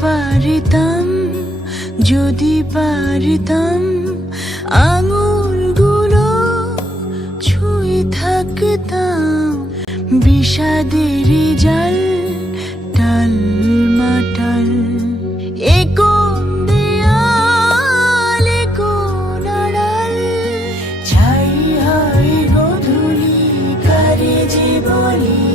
পারিতাম যদি পারিতাম আঙুলগুলো ছুঁয়ে থাকতাম। বিষাদের জাল টাল মাটাল। কোনাড়াল ছাই জীবনী